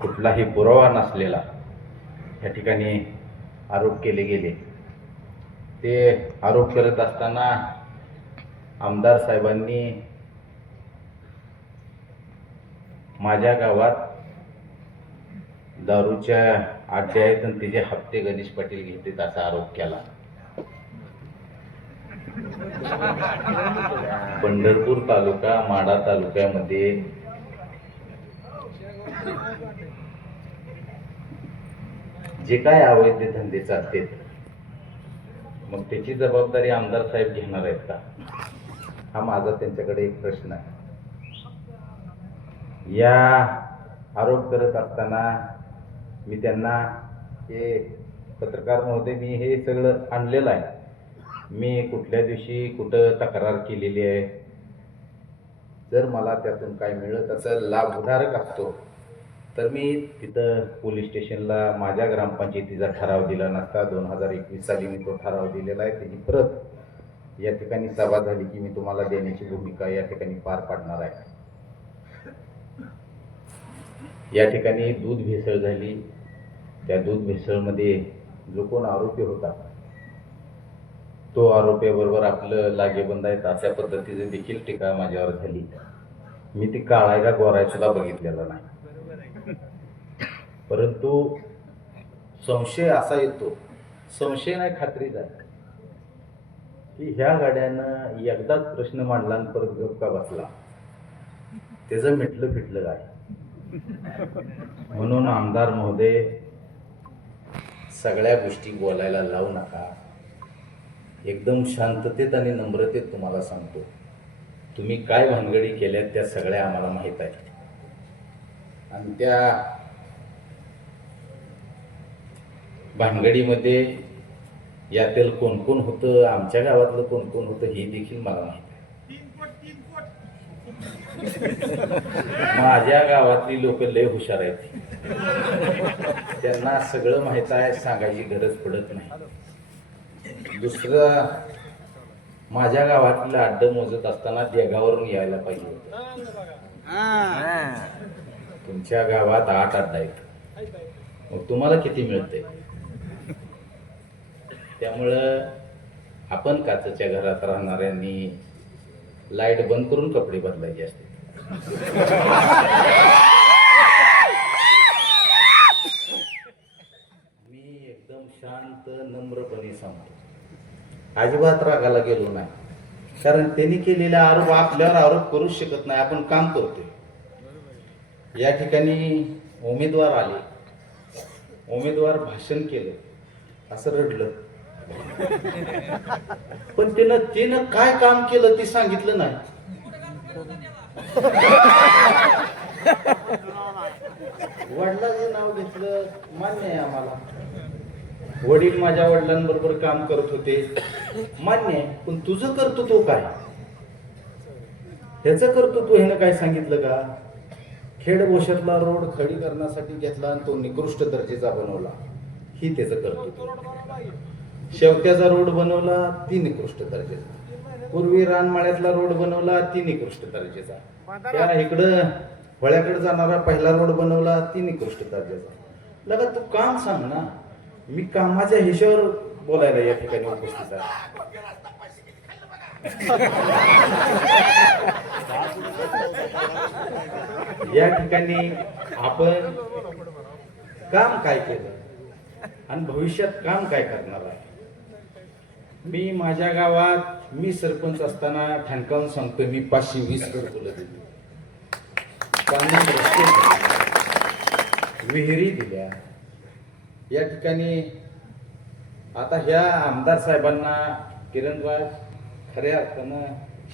कुठलाही पुरावा नसलेला या ठिकाणी आरोप केले गेले। ते आरोप करत असताना आमदार साहेबांनी माझ्या गावात दारूच्या अड्डे आहेत आणि तिचे हप्ते गणेश पाटील घेतात असा आरोप केला। पंढरपूर तालुका माढा तालुक्यामध्ये जे काय अवैध धंदे चालतात मग त्याची जबाबदारी आमदार साहेब घेणार आहेत का, हा माझा त्यांच्याकडे एक प्रश्न आहे। या आरोप करत असताना मी त्यांना हे पत्रकार महोदय मी हे सगळं आणलेलं आहे, मी कुठल्या दिवशी कुठं तक्रार केलेली आहे, जर मला त्यातून काय मिळत असेल लाभधारक असतो तर मी तिथं पोलीस स्टेशनला माझ्या ग्रामपंचायतीचा ठराव दिला नसता। 2021 साली मी तो ठराव दिलेला आहे, त्याची प्रत या ठिकाणी सभा झाली की मी तुम्हाला देण्याची भूमिका या ठिकाणी पार पाडणार आहे। या ठिकाणी दूध भेसळ झाली, त्या दूध भेसळमध्ये जो कोण आरोपी होता तो आरोपीबरोबर आपलं लागेबंद आहे अशा पद्धतीने देखील टीका माझ्यावर झाली। मी ती काळाय का गोराय सुद्धा बघितलेला नाही, परंतु संशय असा येतो, संशय नाही खात्रीचा आहे की ह्या गाड्यानं एकदाच प्रश्न मांडला आणि परत गप्पा बसला, त्याचं मिटलं फिटलं काय। म्हणून आमदार महोदय सगळ्या गोष्टी बोलायला लावू नका, एकदम शांततेत आणि नम्रतेत तुम्हाला सांगतो, तुम्ही काय भानगडी केल्यात त्या सगळ्या आम्हाला माहीत आहेत आणि त्या भानगडीमध्ये यातील कोण कोण होतं, आमच्या गावातलं कोण कोण होतं हे देखील मला माहित आहे। माझ्या गावातली लोक लय हुशार आहेत, त्यांना सगळं माहित आहे, सांगायची गरज पडत नाही। दुसरं, माझ्या गावातलं अड्ड मोजत असताना देगावरून यायला पाहिजे होतं। तुमच्या गावात 8 अड्डा आहेत, मग तुम्हाला किती मिळते? त्यामुळं आपण काचेच्या घरात राहणाऱ्यांनी लाईट बंद करून कपडे बदलायचे असते। मी एकदम शांत नम्रपणे सांगतो, अजिबात रागाला गेलो नाही, कारण त्यांनी केलेला आरोप आपल्यावर आरोप करूच शकत नाही, आपण काम करतोय। या ठिकाणी उमेदवार आले, उमेदवार भाषण केलं, असं रडलं, पण त्यानं काय काम केलं ते सांगितलं नाही। वडिलांचं नाव घेतलं, मान्य आहे आम्हाला, वडील माझ्या वडिलांबरोबर काम करत होते, मान्य आहे, पण तुझं कर्तृत्व काय, ह्याचं कर्तृत्व ह्यानं काय सांगितलं का? खेडभोशरला रोड खडीकरणासाठी घेतला आणि तो निकृष्ट दर्जाचा बनवला, ही त्याचं कर्तृत्व। शेवट्याचा रोड बनवला, ती निकृष्ट दर्जाचा। पूर्वी रानमाळ्यातला रोड बनवला, ती निकृष्ट दर्जाचा। त्या इकडं फळ्याकडे जाणारा पहिला रोड बनवला, ती निकृष्ट दर्जाचा। लगा तू काम सांग ना, मी कामाच्या हिशोबावर बोलायला या ठिकाणी उपस्थित आहे। या ठिकाणी आपण काम काय केलं आणि भविष्यात काम काय करणार आहे। मी माझ्या गावात मी सरपंच असताना ठणकावून सांगतोय, मी 520 घरकुलं दिली, विहिरी दिल्या। या ठिकाणी आता ह्या आमदार साहेबांना किरणबाज खऱ्या अर्थानं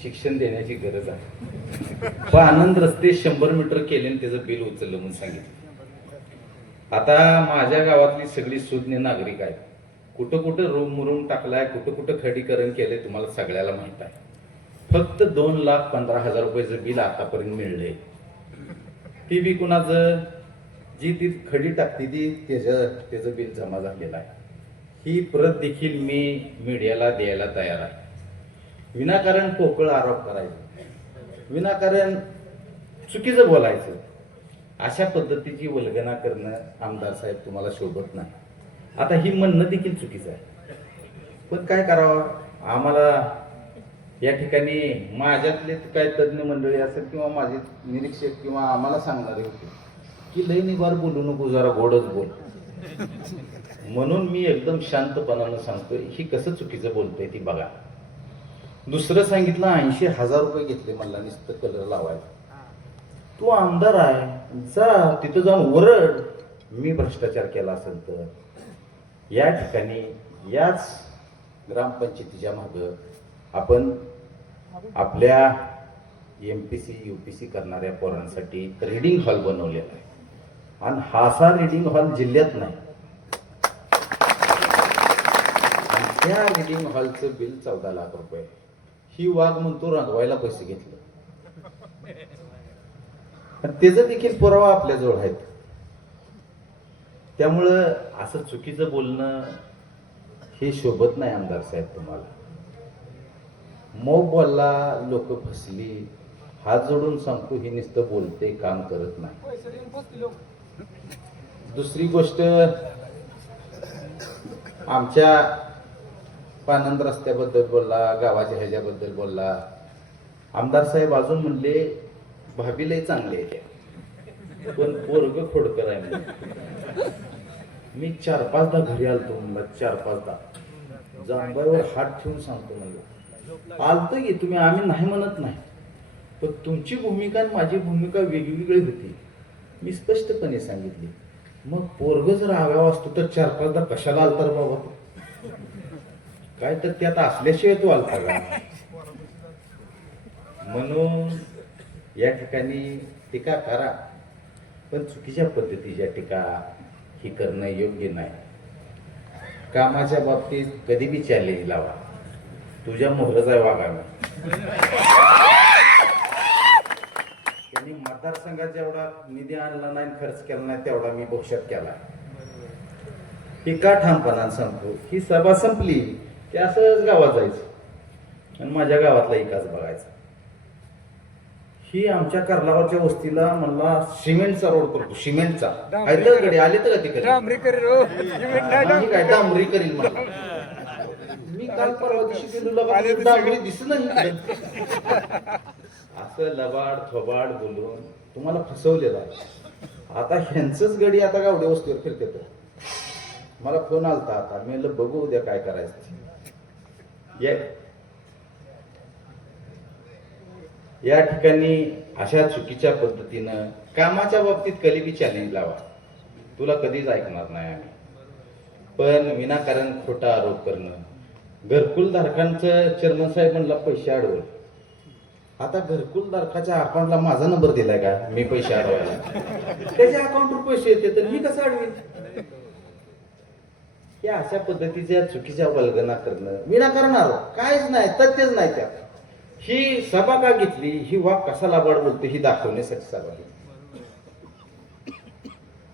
शिक्षण देण्याची गरज आहे। पण आनंद रस्ते 100 मीटर केले आणि त्याचं बिल उचललं म्हणून सांगितलं। आता माझ्या गावातली सगळी सुज्ञ नागरिक आहेत, कुठं कुठं रूम मुरुम टाकलाय, कुठं कुठं खडीकरण केलंय, तुम्हाला सगळ्याला माहित आहे। फक्त 2,15,000 रुपयाचं बिल आतापर्यंत मिळलंय, ती बी कुणाचं, जी ती खडी टाकते ती त्याचं बिल जमा झालेलं आहे। ही प्रत देखील मी मीडियाला द्यायला तयार आहे। विनाकारण पोकळ आरोप करायचं, विनाकारण चुकीचं बोलायचं, अशा पद्धतीची वल्गना करणं आमदार साहेब तुम्हाला शोभत नाही. आता ही म्हणणं देखील चुकीचं आहे, पण काय करावं. आम्हाला या ठिकाणी माझ्यातले काय तज्ज्ञ मंडळी असेल किंवा माझे निरीक्षक किंवा आम्हाला सांगणारे होते की लई निभार बोलू नको, जरा गोडच बोल. म्हणून मी एकदम शांतपणानं सांगतोय ही कसं चुकीचं बोलतोय ती बघा. दुसरं सांगितलं 80,000 रुपये घेतले मला नुसतं कलर लावायला. तू आमदार आहे, जा तिथं जाऊन ओरड मी भ्रष्टाचार केला असेल तर. या ठिकाणी याच ग्रामपंचायतीच्या मागं आपण आपल्या MPC UPC करणाऱ्या पोरांसाठी रीडिंग हॉल बनवलेला आहे आणि हा असा रीडिंग हॉल जिल्ह्यात नाही. आणि त्या रीडिंग हॉलचं बिल 14 लाख रुपये. ही वाघ म्हणतो रंगवायला पैसे घेतले, त्याचा देखील पुरावा आपल्याजवळ आहेत. त्यामुळं असं चुकीचं बोलणं हे शोभत नाही आमदार साहेब तुम्हाला. मग बोलला लोक फसली, हात जोडून सांगतो ही नुसतं बोलते काम करत नाही. दुसरी गोष्ट, आमच्या पानंद रस्त्याबद्दल बोलला, गावाच्या ह्याच्याबद्दल बोलला. आमदार साहेब अजून म्हणले भाभीलाही चांगले आहे पण पोरग खोडकर आहे म्हणले. मी 4-5दा घरी आलतो म्हणलं, 4-5दा जांभळावर हात ठेवून सांगतो म्हणलं आलतो की तुम्ही, आम्ही नाही म्हणत नाही, पण तुमची भूमिका आणि माझी भूमिका वेगवेगळी होती. मी स्पष्टपणे सांगितली. मग पोरग जर आगाव असतो तर 4-5दा कशाला आलता रे बाबा, काय तर त्यात असल्याशिवाय तू आलता का. म्हणून या ठिकाणी टीका करा, पण चुकीच्या पद्धतीच्या टीका ही करणं योग्य नाही. कामाच्या बाबतीत कधी बी चॅलेंज लावा, तुझ्या मोहरच आहे वागायला. त्यांनी मतदारसंघात जेवढा निधी आणला नाही, खर्च केला नाही, तेवढा मी भविष्यात केला. ही का ठामपणाने सांगतो, ही सभा संपली की असंच गावात जायचं आणि माझ्या गावातला एकाच बघायचा. ही आमच्या कर्लावरच्या वस्तीला म्हणला सिमेंटचा रोड करतो, सिमेंटचा. कडे आले तर का तिकडे काय डांबरी करील म्हणला. मी काल परवा दिवशी गेलो, डांबरी दिसत नाही. असं लबाड थोबाड बोलून तुम्हाला फसवलेलं आहे. आता ह्यांचंच गडी आता गावडे वस्तीवर फिरते. मला फोन आलता, आता मी म्हणलं बघू उद्या काय करायचं. या ठिकाणी अशा चुकीच्या पद्धतीनं कामाच्या बाबतीत कधी बी चॅलेंज लावा, तुला कधीच ऐकणार नाही आम्ही. पण विनाकारण खोटा आरोप करणं, घरकुल धारकांचं चेअरमन साहेब म्हणला पैसे अडवल. आता घरकुल धारकाच्या अकाउंटला माझा नंबर दिलाय का मी पैसे अडवायला, त्याच्या अकाउंटवर पैसे येते तर मी कसं अडवीन. या अशा पद्धतीच्या चुकीच्या वल्गना करणं, विनाकारण आरोप, काहीच नाही, तथ्यच नाही त्यात. ही सभा का घेतली, ही वाघ कसा लाबाड बोलते ही दाखवण्यासाठी सभा घेतली.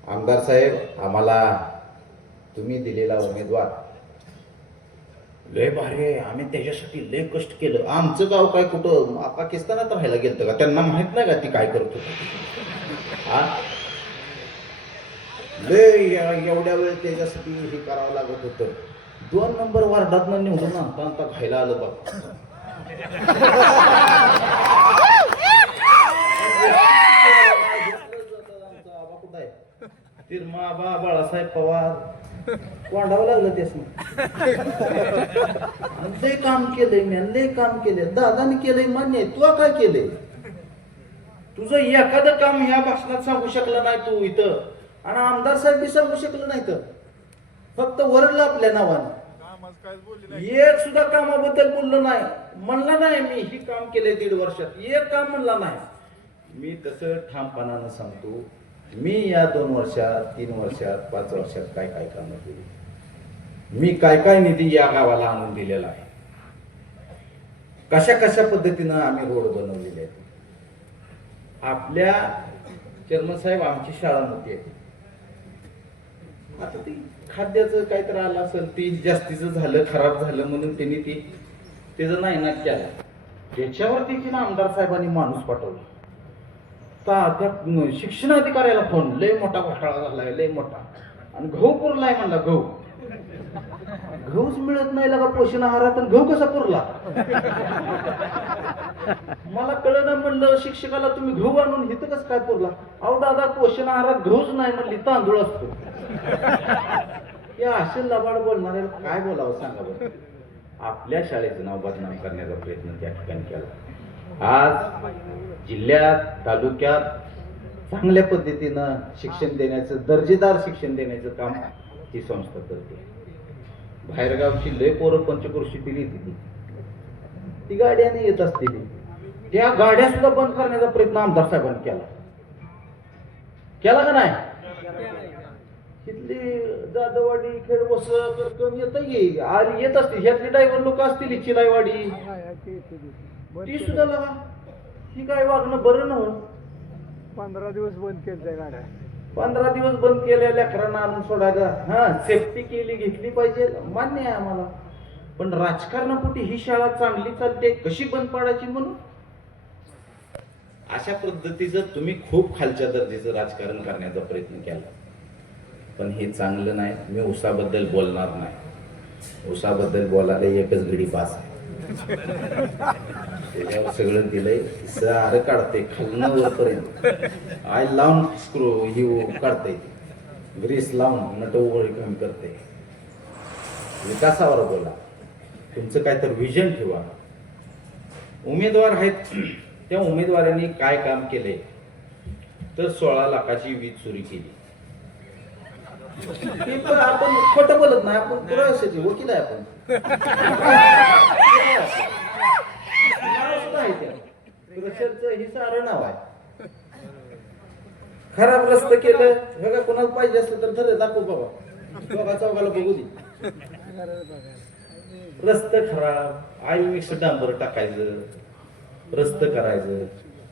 आमदार साहेब, आम्हाला तुम्ही दिलेला उमेदवार लय भारी आहे, आम्ही त्याच्यासाठी लय कष्ट केलं. आमचं गाव काय कुठं पाकिस्तानात राहायला गेलं का, त्यांना माहित नाही का ती काय करत होती. लय एवढ्या वेळ त्याच्यासाठी हे करावं लागत होतं. 2 नंबर वार्डात निवडून आता खायला आलं बाबा. तिरमा बाळासाहेब पवार वाढावं लागलं त्यासनी. लय काम केलंय मी, लय काम केलंय, दादाने केलंय मान्य आहे. तू काय केलंय, तुझं एखादं काम ह्या भाषणात सांगू शकलं नाही तू इथं, आणि आमदार साहेब बी सांगू शकलं नाही. तर फक्त वरडलं आपल्या नावानं, एक सुद्धा कामाबद्दल बोललं नाही. म्हणला नाही मी ही काम केलंय 1.5 वर्षात, एक काम म्हणला नाही. मी तसं ठामपणानं सांगतो, मी या 2 वर्षात 3 वर्षात 5 वर्षात काय काय कामं केली, मी काय काय निधी या गावाला आणून दिलेला आहे, कशा कशा पद्धतीनं आम्ही रोड बनवलेले आहेत. आपल्या चेअरमन साहेब आमची शाळा मोठी आहे. आता ती खाद्याचं काहीतरी आलं असेल, ती जास्तीचं झालं, खराब झालं म्हणून त्यांनी ती त्याचं नायनाट केला. त्याच्यावर देखील आमदार साहेबांनी माणूस पाठवला. शिक्षणाधिकाऱ्याला फोन, लय मोठा घोटाळा झालाय, लय मोठा. आणि गहू पुरलाय म्हणला. गहूच मिळत नाही लगा पोषण आहारात, आणि गहू कसा पुरला? मला कळलं म्हणलं शिक्षकाला, तुम्ही गहू आणून इथं कसं काय पुरला? अहो दादा, पोषण आहारात गहूच नाही म्हणली, तांदूळ असतो. या असे लबाड बोलणाऱ्याला काय बोलावं सांगा बरं. आपल्या शाळेचं नाव बदनाम करण्याचा प्रयत्न त्या ठिकाणी केला. आज जिल्ह्यात, तालुक्यात चांगल्या पद्धतीनं शिक्षण देण्याचं, दर्जेदार शिक्षण देण्याचं काम ही संस्था करते. बाहेरगावची लय पोरं पंचक्रोशी दिली ती गाड्याने येत असतील, त्या गाड्या सुद्धा बंद करण्याचा प्रयत्न आमदार साहेबांनी केला का नाही? इथली जाधववाडी, खेडवस, करकम येत असतील. ह्यातली ड्रायव्हर लोक असतील, चिलाईवाडी, ती सुद्धा लगा. ही काय वागणं बरं नव्हतं. 15 दिवस बंद केल्या गाड्या, 15 दिवस बंद केल्या, लेकरांना आणून सोडायला. हा, सेफ्टी केली, घेतली पाहिजे, मान्य आहे आम्हाला. पण राजकारणापोटी ही शाळा चांगली चालते, कशी बंद पाडायची म्हणून अशा पद्धतीचं तुम्ही खूप खालच्या दर्जाचं राजकारण करण्याचा प्रयत्न केला. पण हे चांगलं नाही. मी उसाबद्दल बोलणार नाही. उसाबद्दल बोलायला एकच घडी पास आहे. त्याच्यावर सगळं दिलंय, सारं काढते खालनं वरपर्यंत. आय लावून स्क्रू ही काढते, ग्रीस लावून नटवळी कमी करते. विकासावर बोला, तुमचं काय तर विजन ठेवा. उमेदवार आहेत, त्या उमेदवारांनी काय काम केले तर 16 लाखाची वीज चोरी केली. आपण खोटं बोलत नाही, आपण पुराव्यासाठी वकील आहे. आपण ही सारं नाव आहे. खराब रस्ते केलं बघा, कोणाला पाहिजे असलं तर धर दाखवू बाबा, दोघा चौघाला बघू दे. रस्ते खराब, आई मिक्स डांबर टाकायचं, रस्ते करायचं.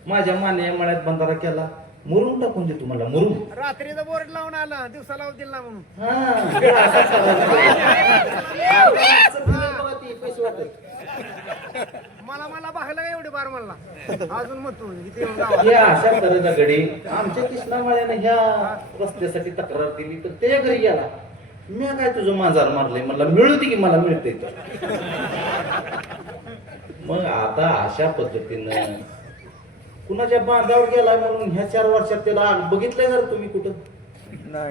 माझ्या मान्य मळ्यात बंधारा केला, मुरुम टाकून दे तुम्हाला, मुरुम. रात्रीचा बोर्ड लावून आला, दिवसा लावून दिला म्हणून. मला बघायला काय एवढे बार मला अजून मत अशा तऱ्हेचा गडी आमच्या कृष्णामाळ्याने ह्या रस्त्यासाठी तक्रार दिली, तर ते घरी गेला. मी काय तुझं मांजार मारलंय, मला मिळते की मला मिळते. मग आता अशा पद्धतीनं कुणाच्या बांधावर गेलाय म्हणून ह्या 4 वर्षात त्याला बघितलंय का तुम्ही कुठं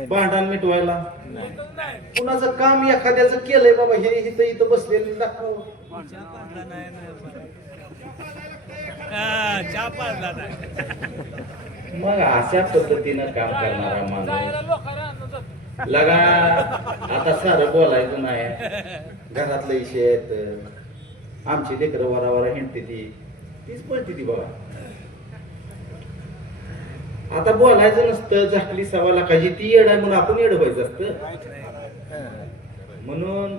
भांडण मिटवायला? कुणाचं काम एखाद्याचं केलंय बाबा, हे इथं बसलेलं दाखव. मग अशा पद्धतीनं काम करणारा माणूस लगा आता सारं बोलायचं नाही. घरातलं विषय आहेत, आमची लेकरं वरावरा हिंडते तीच पळते ती बघा. आता बोलायचं नसतं, झाकली 1.25 लाखाची ती येड आहे म्हणून आपण येड व्हायचं असतं. म्हणून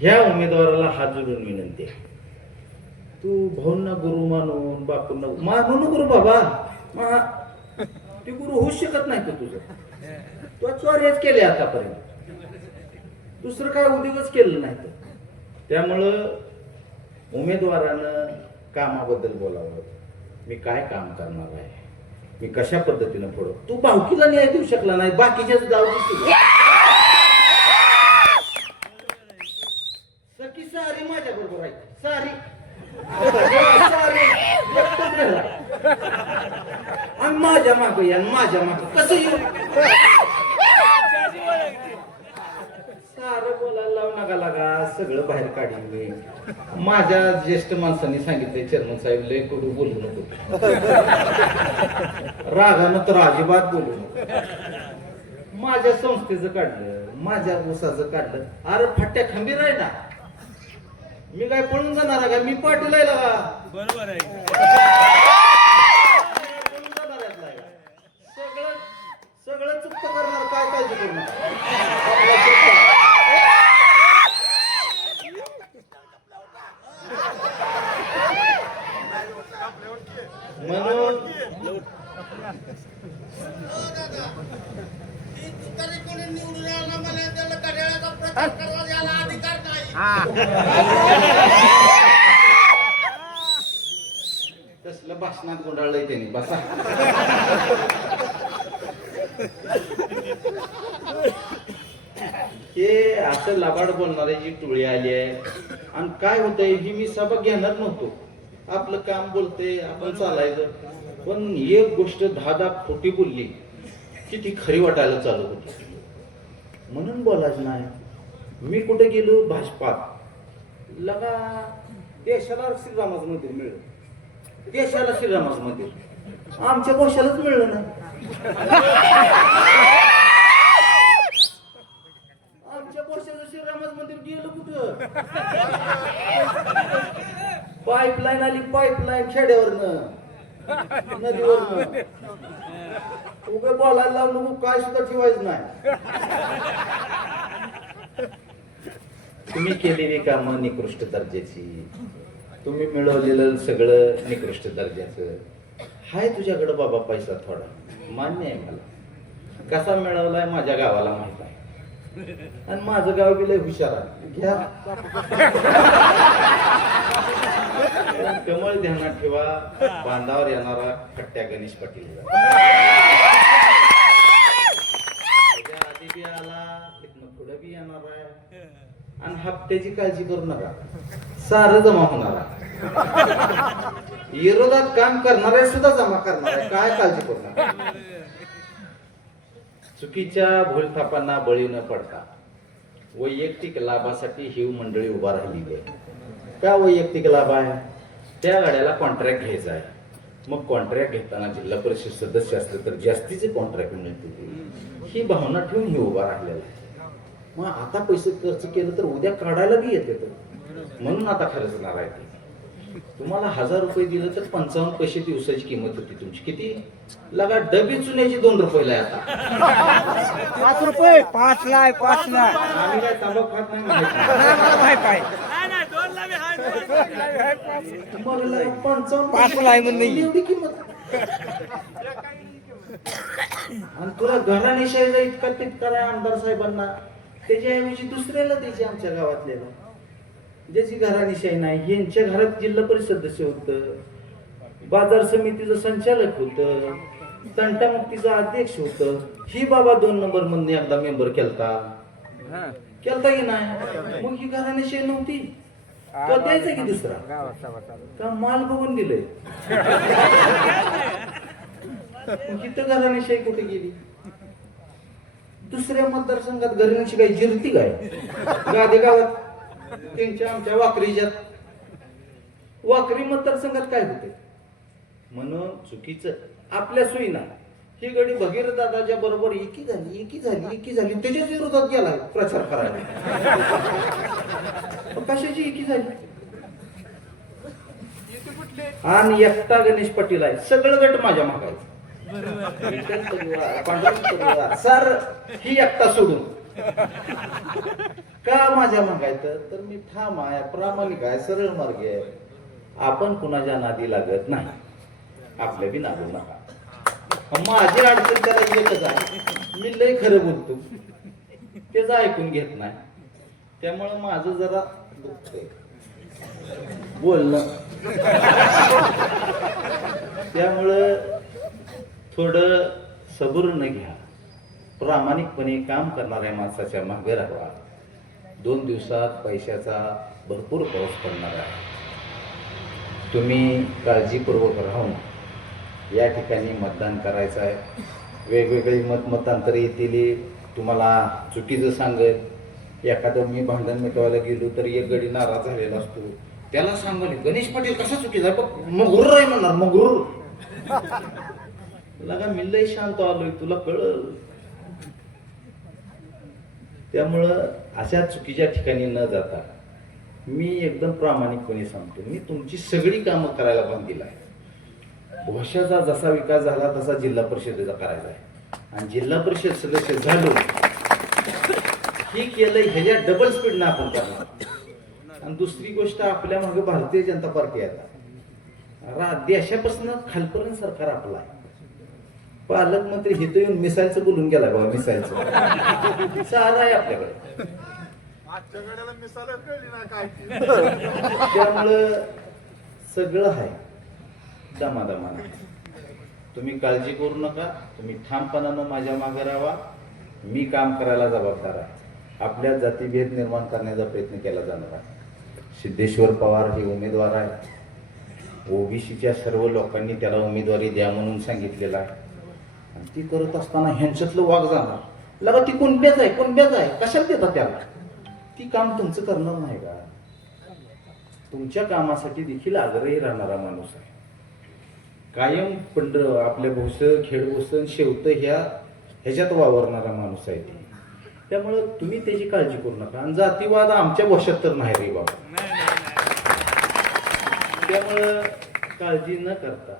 ह्या उमेदवाराला हात जोडून विनंती आहे, तू भाऊंना गुरु मानून, बापूंना मानू नको बाबा. ते गुरु होऊच शकत नाही. तो तुझं चोऱ्याच केले आतापर्यंत, दुसरं काय उद्योगच केलं नाही. त्यामुळं उमेदवारानं कामाबद्दल बोलावं. मी काय काम करणार आहे, मी कशा पद्धतीनं पुढं. तू भावकीला न्याय देऊ शकला नाही, बाकीच्याच जाऊ सखी सारी माझ्या बरोबर आहे, सारी आणि माझ्या माग या, माझ्या माग कसं येऊ. सारं बोलायला लावू नका लागा, सगळं बाहेर काढीन मी. माझ्या ज्येष्ठ माणसांनी सांगितले, चेअरमन साहेब लय कुठं बोलू नको, रागानं तर अजिबात बोलू नको. माझ्या संस्थेचं काढलं, माझ्या ऊसाचं काढलं. अरे फट्ट्या खंबीर आहे ना, मी काय पळून जाणार आहे का? मी पाटील आहे का? बरोबर आहे. सगळं चुकत करणार, काय काळजी करू नका. म्हणून तसलं भाषण भाषणात गुंडाळलंय त्यांनी बसा. हे असं लबाड बोलणाऱ्याची टोळी आली आहे. आणि काय होतंय ही मी सभा घेणार नव्हतो. आपलं काम बोलते आपण चालायचं. पण एक गोष्ट 10 खोटी बोलली की ती खरी वाटायला चालू होती. म्हणून बोलायचं नाही. मी कुठे गेलो भाजपात लगा देशाला श्रीरामाचं मंदिर मिळलं. देशाला श्रीरामाचं मंदिर आमच्या गोशालाच मिळलं ना. आमच्या गोशाला श्रीरामाचं मंदिर गेलं कुठं? पाईपलाईन आली. पाईपलाईन खेड्यावरनं नदीवरनं. उभे बोलायला लावून नको काय सुद्धा ठेवायचं नाही. तुम्ही केलेली कामं निकृष्ट दर्जाची. तुम्ही मिळवलेलं सगळं निकृष्ट दर्जाचं. हाय तुझ्याकडे बाबा पैसा थोडा मान्य आहे मला. कसा मिळवलाय माझ्या गावाला माहित आहे. आणि माझं गाव बी लय हुशार आहे. घ्या. कमळ ध्यानात ठेवा. बांधावर येणारा खट्ट्या गणेश पाटील आधी बी आला इथनं पुढे बी येणार आहे. आणि हप्त्याची काळजी करू नका. सारं जमा होणार आहे. विरोधात काम करणार आहे सुद्धा जमा करणार आहे. काय काळजी करू नका. चुकीच्या भूलथापांना बळी न पडता वैयक्तिक लाभासाठी ही मंडळी उभा राहिलेली आहे. का वैयक्तिक लाभ आहे? त्या गाड्याला कॉन्ट्रॅक्ट घ्यायचा आहे. मग कॉन्ट्रॅक्ट घेताना जिल्हा परिषद सदस्य असले तर जास्तीचे कॉन्ट्रॅक्ट मिळतील ही भावना ठेवून ही उभा राहिलेला आहे. मग आता पैसे खर्च केलं तर उद्या काढायला बी येते. म्हणून आता खर्चणार आहे ते. तुम्हाला 1000 रुपये दिलं तर 55 पैसे दिवसाची किंमत होती तुमची. किती लगा डबी चुन्याची 2 रुपयाला आहे आता. 5 रुपये 5 नाही 5 नाही. आम्ही काय तांबाखू खात नाही माहित मला माहित आहे. मग लगा 55 5 नाही म्हणून एवढी किंमत. आणि तुला घराणेशाहीचा इतका तितका आहे आमदार साहेबांना. त्याच्याऐवजी दुसऱ्याला द्यायची आमच्या गावातल्याला ज्याची घराणेशाही नाही. यांच्या घरात जिल्हा परिषद सदस्य होतं. बाजार समितीचं संचालक होतं. तंटामुक्तीचा अध्यक्ष होतं. ही बाबा 2 नंबर मधून एकदा मेंबर केलता की नाही. मग ही घराणेशाही नव्हती. तो द्यायचा की दुसरा का माल बघून दिलंय. इथं घराणेशाही कुठे गेली? दुसऱ्या मतदारसंघात घराण्याची काही जिरती काय? गादे गावात त्यांच्या आमच्या वाकरीच्यात वाकरी मतदारसंघात काय होते? म्हणून चुकीचं आपल्या सोयीना ही गडी भगीरथ दादाच्या बरोबर एकी झाली त्याच्याच विरोधात गेला प्रचार करायला. कशाची एकी झाली? आणि एकटा गणेश पाटील आहे. सगळं गट माझ्या मागायचं. सर ही एकटा सोडून का माझ्या मागायचं? तर मी ठाम आहे, प्रामाणिक आहे, सरळ मार्गी आहे. आपण कुणाच्या नादी लागत नाही. आपल्या बी नादू नका. माझी अडचण त्याला एकच आहे. मी लय खरं बोलतो. त्याचं ऐकून घेत नाही. त्यामुळं माझं जरा दुखतंय बोलणं. त्यामुळं थोडं सबुरीनं घ्या. प्रामाणिकपणे काम करणाऱ्या माणसाच्या मागे राहा. 2 दिवसात पैशाचा भरपूर पाऊस पडणार आहे. तुम्ही काळजीपूर्वक राहून या ठिकाणी मतदान करायचं आहे. वेगवेगळी मतांतरे येतील. तुम्हाला चुकीचं सांगेल. एखादं मी भांडण मिटवायला गेलो तर एक गडी नाराज झालेला असतो. त्याला सांगले गणेश पाटील कसा चुकीचा बघ मगरूर आहे म्हणणार. मगरूर लगा मी लय शांत आलोय तुला कळलं. त्यामुळं अशा चुकीच्या ठिकाणी न जाता मी एकदम प्रामाणिकपणे सांगतो. मी तुमची सगळी कामं करायला बांधील आहे. वर्षाचा जसा विकास झाला तसा जिल्हा परिषदेचा करायचा आहे. आणि जिल्हा परिषद सदस्य झालो हे केलं ह्याच्या डबल स्पीडनं आपण करणार. आणि दुसरी गोष्ट आपल्या मागे भारतीय जनता पार्टी आहे. देशापासून खालपर्यंत सरकार आपला आहे. पालकमंत्री हिथं येऊन मिसाईलचं बोलून गेला बाबा. मिसाईलचं सारा आहे आपल्याकडे. त्यामुळं सगळं आहे. दमादमाने. तुम्ही काळजी करू नका, तुम्ही ठामपणानं माझ्या मागे राहावा. मी काम करायला जबाबदार आहे. आपल्या जातीभेद निर्माण करण्याचा प्रयत्न केला जाणार आहे. सिद्धेश्वर पवार हे उमेदवार आहे. ओबीसीच्या सर्व लोकांनी त्याला उमेदवारी द्या म्हणून सांगितलेलं आहे. आणि ती करत असताना ह्यांच्यातलं वाघ जाणार, लगा ती कोणब्याच आहे, कशाला देतात त्याला? ती काम तुमचं करणार नाही का? तुमच्या कामासाठी देखील आग्रही राहणारा माणूस आहे. कायम आपल्या भोसं खेडभोसन शेवतं ह्याच्यात वावरणारा माणूस आहे ती. त्यामुळं तुम्ही त्याची काळजी करू नका. आणि जातीवाद आमच्या वशात तर नाही रे बाबा. त्यामुळं काळजी न करता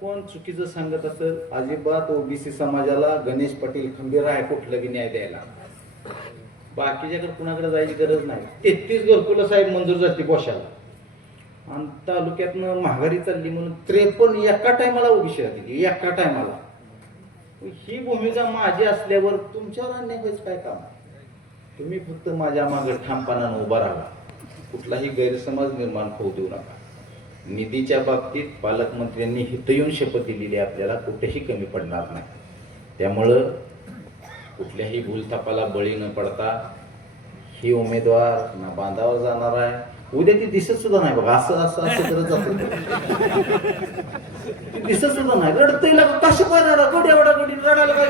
कोण चुकीचं सांगत असेल, अजिबात ओबीसी समाजाला गणेश पाटील खंबीर आहे कुठलं बी न्याय द्यायला. बाकीच्याकडे कुणाकडे जायची गरज नाही. 33 घरकुलं साहेब मंजूर झाली पोशाला. आणि तालुक्यातनं महागारी चालली म्हणून 53 एका टायमाला ओबीसी राहते, एका टायमाला. ही भूमिका माझी असल्यावर तुमच्यावर अन्याय व्हायचं काय काम? तुम्ही फक्त माझ्या मागे ठामपणानं उभा राहा. कुठलाही गैरसमज निर्माण होऊ देऊ नका. निधीच्या बाबतीत पालकमंत्र्यांनी हित येऊन शपथ दिलेली आपल्याला कुठेही कमी पडणार नाही. त्यामुळं कुठल्याही भूलथापाला बळी न पडता ही उमेदवार ना बांधावर जाणार आहे. उद्या ती दिसत सुद्धा नाही बघा. असं करत जातो ती दिसत सुद्धा नाही. रडतय लाग कशी पाहणार गड्यावडा गडी रडायला काय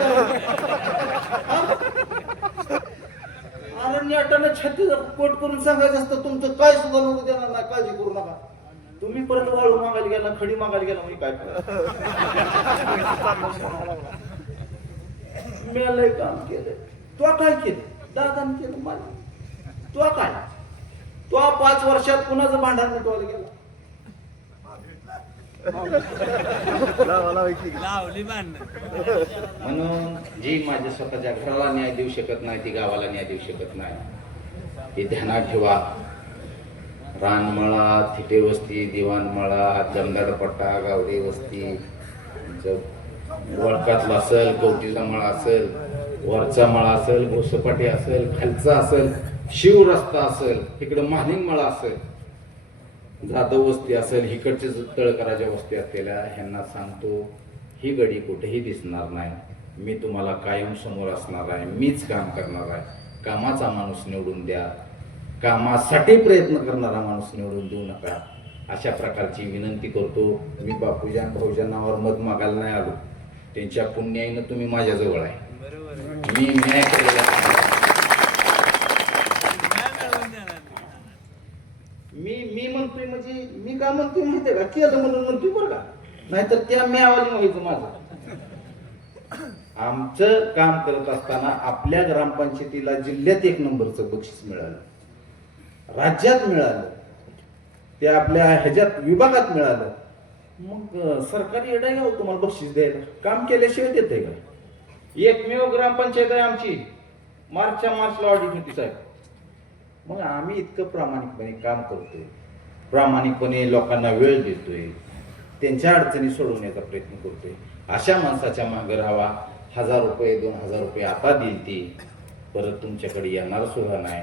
अरण्याटानं छाती कोट करून सांगायचं असतं तुमचं काय सुद्धा नको देणार नाही, काळजी करू नका. तुम्ही परत वाळू मागायला गेला, खडी मागायला गेला म्हणजे काय मी लय काम केलं. तो काय केलं? दादाने केलं माझं. तो काय? तो 5 वर्षात कुणाचं भांडण मिटवायला गेला? म्हणून जी माझ्या स्वतःच्या घराला न्याय देऊ शकत नाही ती गावाला न्याय देऊ शकत नाही. हे ध्यानात ठेवा. रानमळा, थिटे वस्ती, दिवाणमळा, जमदारपट्टा, गावडे वस्ती, वळकातला असेल, कवटीचा मळा असेल, वरचा मळा असेल, घोसपाटी असेल, खालचा असेल, शिव रस्ता असेल, इकडे मानिंग मळा असेल, जाधव वस्ती असेल, इकडचे तळकराच्या वस्ती असलेल्या ह्यांना सांगतो ही गडी कुठेही दिसणार नाही. मी तुम्हाला कायम समोर असणार आहे. मीच काम करणार आहे. कामाचा माणूस निवडून द्या. कामासाठी प्रयत्न करणारा माणूस निवडून देऊ नका. अशा प्रकारची विनंती करतो. मी बापूजान भाऊच्या नावावर मत मागायला नाही आलो. त्यांच्या पुण्याईनं तुम्ही माझ्याजवळ आहे. मी न्याय केलेला मी म्हणतोय म्हणजे मी का म्हणतोय माहितीये का? केलं म्हणून म्हणतोय बरं का. नाहीतर त्या म्यावाली व्हायचं माझं. आमचं काम करत असताना आपल्या ग्रामपंचायतीला जिल्ह्यात 1 नंबरचं बक्षीस मिळालं, राज्यात मिळालं, ते आपल्या ह्याच्यात विभागात मिळालं. मग सरकारी येडा गाव तुम्हाला बक्षीस द्यायला? काम केल्याशिवाय देतंय का? एकमेव ग्रामपंचायत आहे आमची. मार्चच्या मार्चला ऑडिट होती साहेब. मग आम्ही इतकं प्रामाणिकपणे काम करतोय, प्रामाणिकपणे लोकांना वेळ देतोय, त्यांच्या अडचणी सोडवण्याचा प्रयत्न करतोय. अशा माणसाच्या मागे राहावा. 1000 रुपये 2000 रुपये आता देईल ती, परत तुमच्याकडे येणार सुद्धा नाही.